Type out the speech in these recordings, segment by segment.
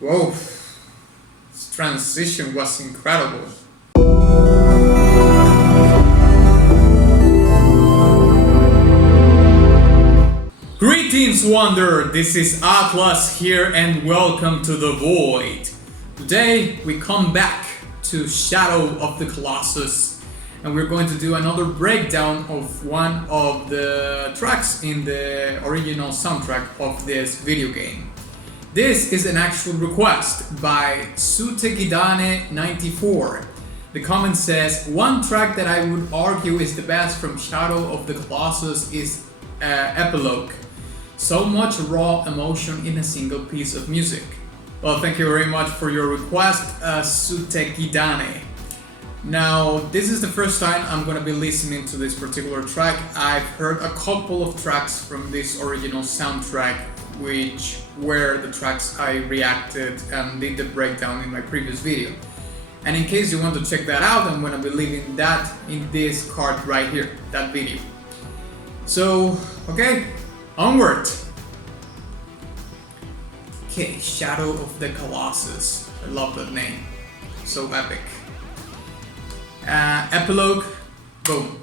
Whoa, this transition was incredible. Greetings, Wonder! This is Atlas here and welcome to the Void. Today we come back to Shadow of the Colossus and we're going to do another breakdown of one of the tracks in the original soundtrack of this video game. This is an actual request by Sutegidane94. The comment says, one track that I would argue is the best from Shadow of the Colossus is Epilogue. So much raw emotion in a single piece of music. Well, thank you very much for your request, Sutegidane. Now, this is the first time I'm gonna be listening to this particular track. I've heard a couple of tracks from this original soundtrack, which were the tracks I reacted and did the breakdown in my previous video. And in case you want to check that out, I'm gonna be leaving that in this card right here, that video. So, okay, onward. Okay, Shadow of the Colossus. I love that name. So epic. Epilogue, boom.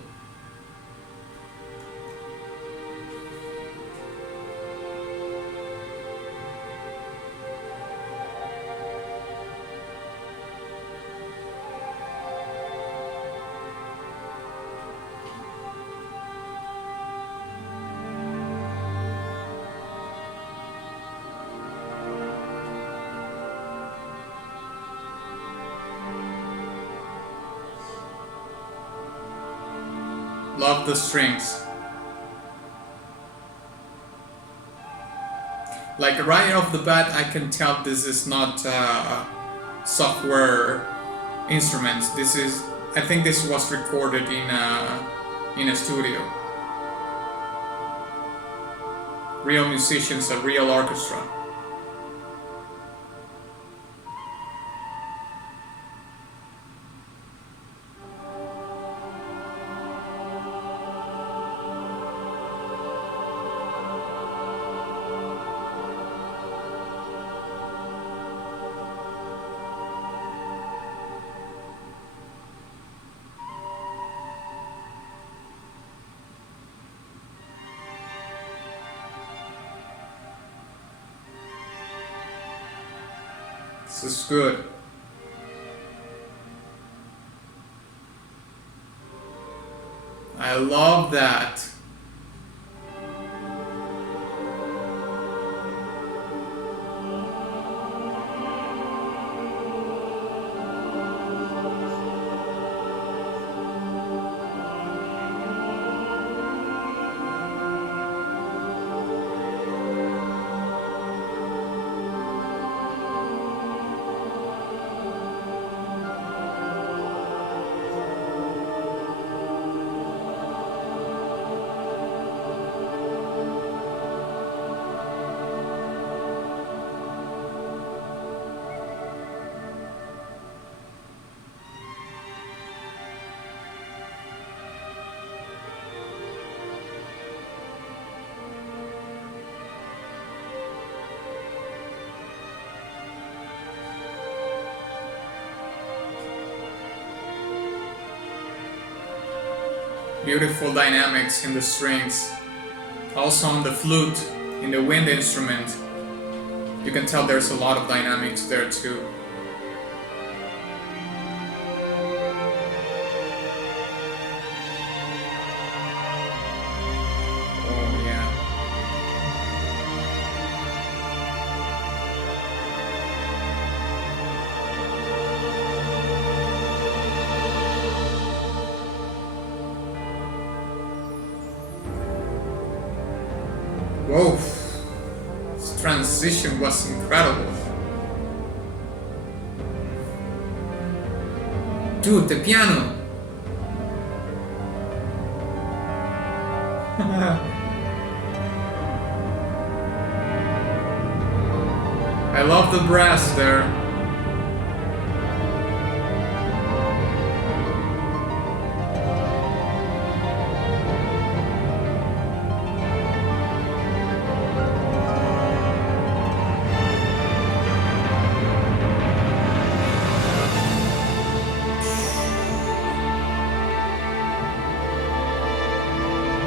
Love the strings. Like right off the bat, I can tell this is not software instruments. This is, I think this was recorded in a studio. Real musicians, a real orchestra. This is good. I love that. Beautiful dynamics in the strings. Also on the flute, in the wind instrument. You can tell there's a lot of dynamics there too. Oh yeah. Whoa, this transition was incredible. Dude, the piano. I love the brass there.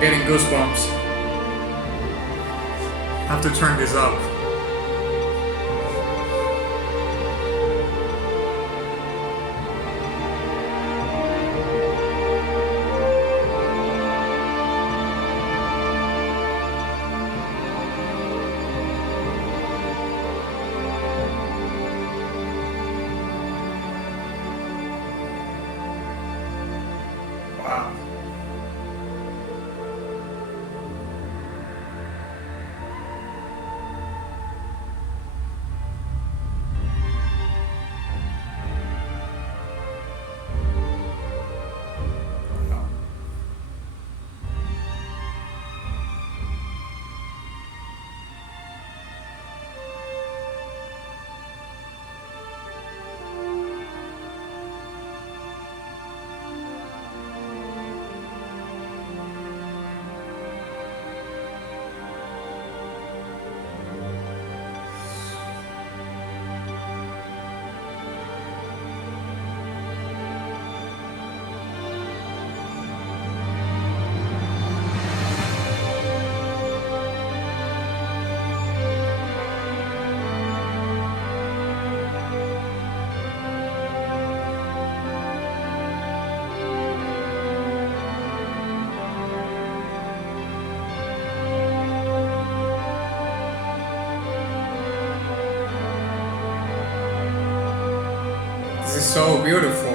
Getting goosebumps. Have to turn this up. Wow. This is so beautiful.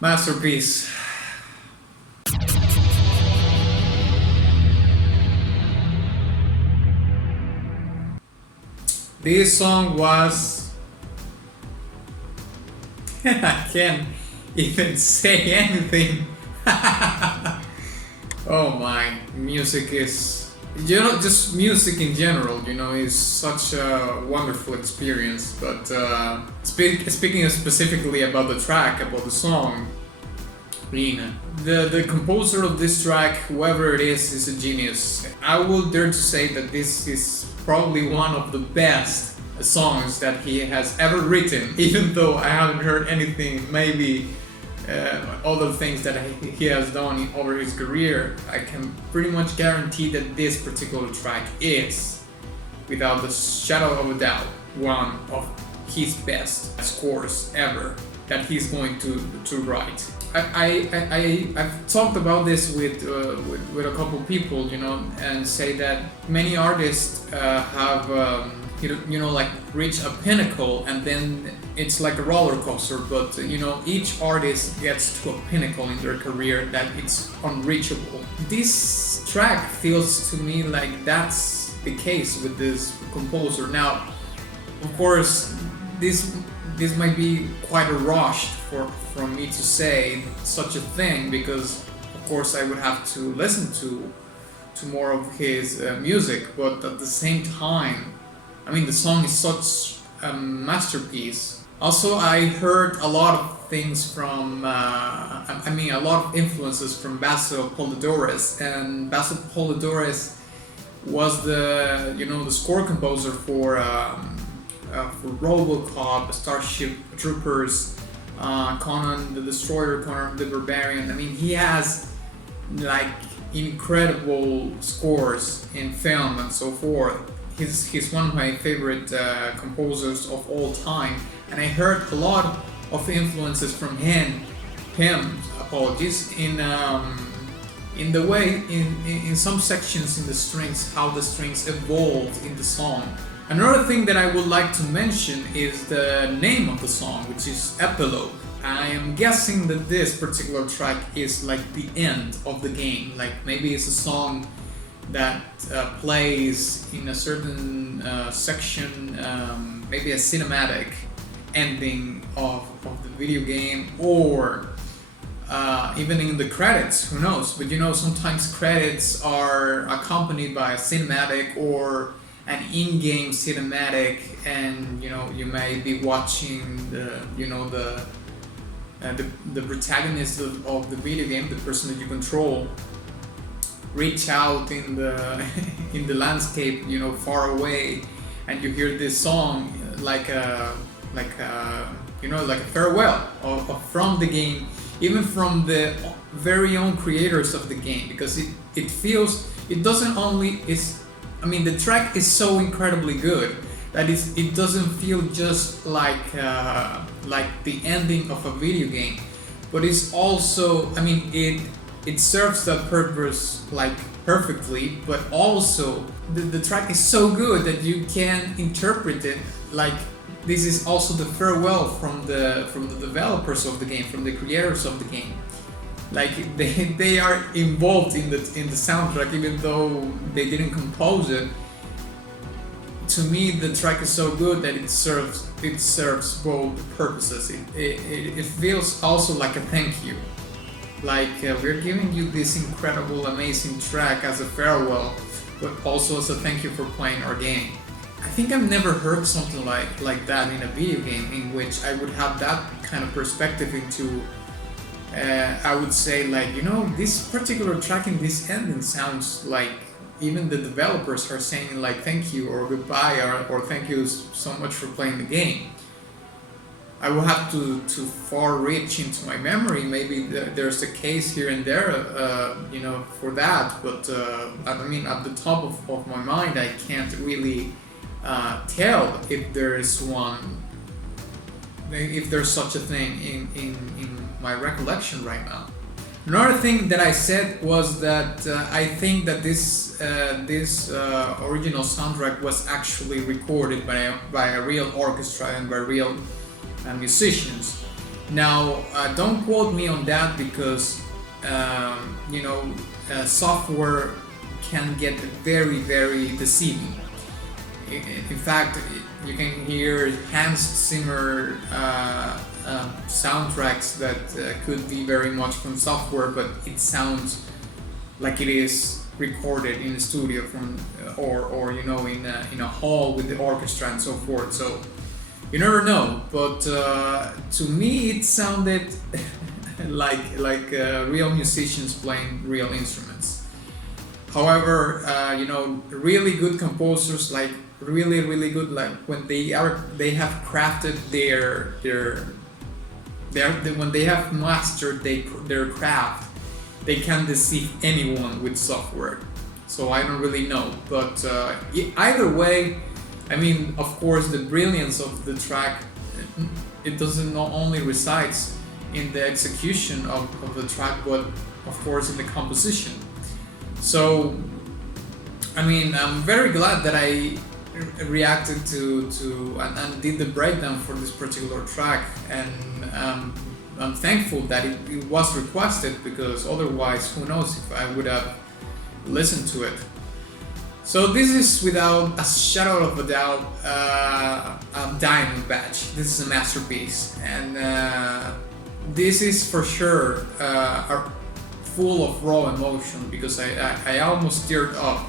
Masterpiece. This song was... I can't even say anything. Oh my, music is... You know, just music in general, you know, is such a wonderful experience. But speaking specifically about the track, about the song, the composer of this track, whoever it is a genius. I will dare to say that this is probably one of the best songs that he has ever written, even though I haven't heard anything, maybe other things that he has done over his career. I can pretty much guarantee that this particular track is, without the shadow of a doubt, one of his best scores ever that he's going to write. I've talked about this with a couple people, you know, and say that many artists have you know, like reach a pinnacle, and then it's like a roller coaster. But you know, each artist gets to a pinnacle in their career that it's unreachable. This track feels to me like that's the case with this composer. Now, of course, this might be quite a rush from me to say such a thing, because of course I would have to listen to to more of his music, but at the same time, I mean, the song is such a masterpiece. Also, I heard a lot of things from, a lot of influences from Basil Polidorus, and Basil Polidorus was the score composer for RoboCop, Starship Troopers, Conan the Destroyer, Conan the Barbarian. I mean, he has like incredible scores in film and so forth. He's one of my favorite composers of all time, and I heard a lot of influences from him. Apologies, in the way in some sections in the strings, how the strings evolved in the song. Another thing that I would like to mention is the name of the song, which is Epilogue. I am guessing that this particular track is like the end of the game. Like maybe it's a song that plays in a certain section, maybe a cinematic ending of the video game, or even in the credits, who knows? But sometimes credits are accompanied by a cinematic or an in-game cinematic, and you may be watching the protagonist of the video game, the person that you control, reach out in the landscape, far away, and you hear this song like a farewell from the game, even from the very own creators of the game, because the track is so incredibly good that it doesn't feel just like the ending of a video game, but it's also, it serves that purpose like perfectly, but also the track is so good that you can interpret it like this is also the farewell from the developers of the game, from the creators of the game. Like they are involved in the soundtrack, even though they didn't compose it. To me, the track is so good that it serves both purposes. It feels also like a thank you. Like we're giving you this incredible, amazing track as a farewell, but also as a thank you for playing our game. I think I've never heard something like that in a video game, in which I would have that kind of perspective into. I would say this particular track in this ending sounds like even the developers are saying like thank you or goodbye or thank you so much for playing the game. I will have to far reach into my memory. Maybe there's a case here and there, for that. But at the top of my mind, I can't really tell if there is one, if there's such a thing in my recollection right now. Another thing that I said was that I think that this original soundtrack was actually recorded by a real orchestra and by real musicians. Now, don't quote me on that, because software can get very, very deceiving. In fact, you can hear Hans Zimmer soundtracks that could be very much from software, but it sounds like it is recorded in a studio or in a hall with the orchestra and so forth. So you never know, but to me it sounded like real musicians playing real instruments. However, really good composers, like really good, like when they have crafted when they have mastered their craft, they can deceive anyone with software. So I don't really know, but either way, of course, the brilliance of the track, it doesn't not only resides in the execution of the track, but of course in the composition. So, I'm very glad that I reacted to and did the breakdown for this particular track, and I'm thankful that it was requested, because otherwise, who knows if I would have listened to it. So this is, without a shadow of a doubt, a diamond badge. This is a masterpiece, and this is for sure full of raw emotion because I almost teared up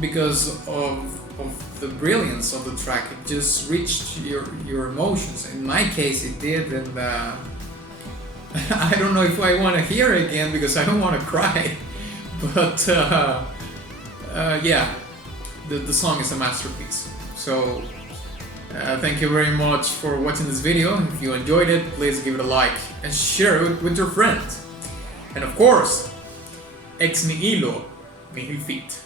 because of the brilliance of the track. It just reached your emotions. In my case, it did, and I don't know if I want to hear it again because I don't want to cry. But yeah, the song is a masterpiece. So thank you very much for watching this video. If you enjoyed it, please give it a like and share it with your friends. And of course, ex nihilo nihil fit.